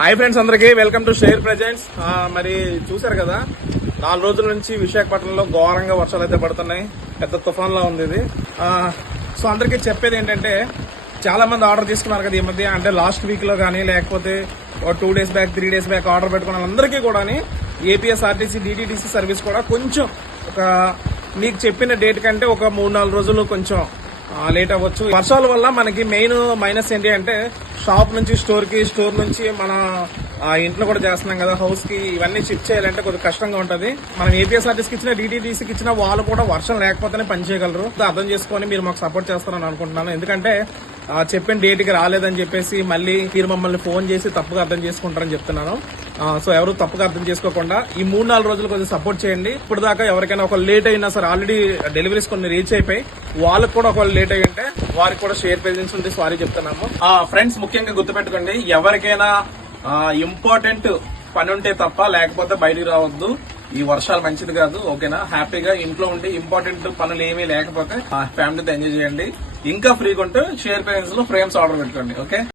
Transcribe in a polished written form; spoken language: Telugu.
హాయ్ ఫ్రెండ్స్, అందరికీ వెల్కమ్ టు షేర్ ప్రెజెంట్స్. మరి చూసారు కదా, 4 రోజుల నుంచి విశాఖపట్నంలో ఘోరంగా వర్షాలు అయితే పడుతున్నాయి. పెద్ద తుఫాన్లా ఉంది ఇది. సో అందరికీ చెప్పేది ఏంటంటే, చాలా మంది ఆర్డర్ తీసుకున్నారు కదా ఈ మధ్య, అంటే లాస్ట్ వీక్ లో కానీ లేకపోతే 2 days back 3 days back order పెట్టుకున్న వాళ్ళందరికీ కూడా ఏపీఎస్ఆర్టీసీ డిటిడిసి సర్వీస్ కూడా కొంచెం ఒక మీకు చెప్పిన డేట్ కంటే ఒక 3-4 రోజులు కొంచెం లేట్ అవ్వచ్చు. వర్షాల వల్ల మనకి మెయిన్ మైనస్ ఏంటి అంటే, షాప్ నుంచి స్టోర్ కి, స్టోర్ నుంచి మన ఇంట్లో కూడా చేస్తున్నాం కదా, హౌస్ కి, ఇవన్నీ షిఫ్ట్ చేయాలంటే కొద్దిగా కష్టంగా ఉంటది. మనం ఏపీఎస్ఆర్టీసీకి ఇచ్చిన డిటిడిసికి ఇచ్చిన వాళ్ళు కూడా వర్షం లేకపోతేనే పని చేయగలరు. అర్థం చేసుకొని మీరు మాకు సపోర్ట్ చేస్తారని అనుకుంటున్నాను. ఎందుకంటే చెప్పిన డేట్కి రాలేదని చెప్పేసి మళ్ళీ మీరు మమ్మల్ని ఫోన్ చేసి తప్పుగా అర్థం చేసుకుంటారని చెప్తున్నాను. సో ఎవరు తప్పుగా అర్థం చేసుకోకుండా ఈ 3-4 రోజులు కొంచెం సపోర్ట్ చేయండి. ఇప్పుడు దాకా ఎవరికైనా ఒక లేట్ అయినా సరే, ఆల్రెడీ డెలివరీస్ కొన్ని రీచ్ అయిపోయి వాళ్ళకి కూడా ఒకవేళ లేట్ అయ్యి ఉంటే వారికి కూడా షేర్ ప్రెజెన్స్ ఉంటే సారీ చెప్తున్నాము. ఫ్రెండ్స్, ముఖ్యంగా గుర్తుపెట్టుకోండి, ఎవరికైనా ఇంపార్టెంట్ పని ఉంటే తప్ప లేకపోతే బయటికి రావద్దు. ఈ వర్షాలు మంచిది కాదు, ఓకేనా? హ్యాపీగా ఇంట్లో ఉండి ఇంపార్టెంట్ పనులు ఏమీ లేకపోతే ఫ్యామిలీతో ఎంజాయ్ చేయండి. ఇంకా ఫ్రీగా ఉంటే షేర్ ప్రెజెన్స్ లో ఫ్రేమ్స్ ఆర్డర్ పెట్టుకోండి, ఓకే?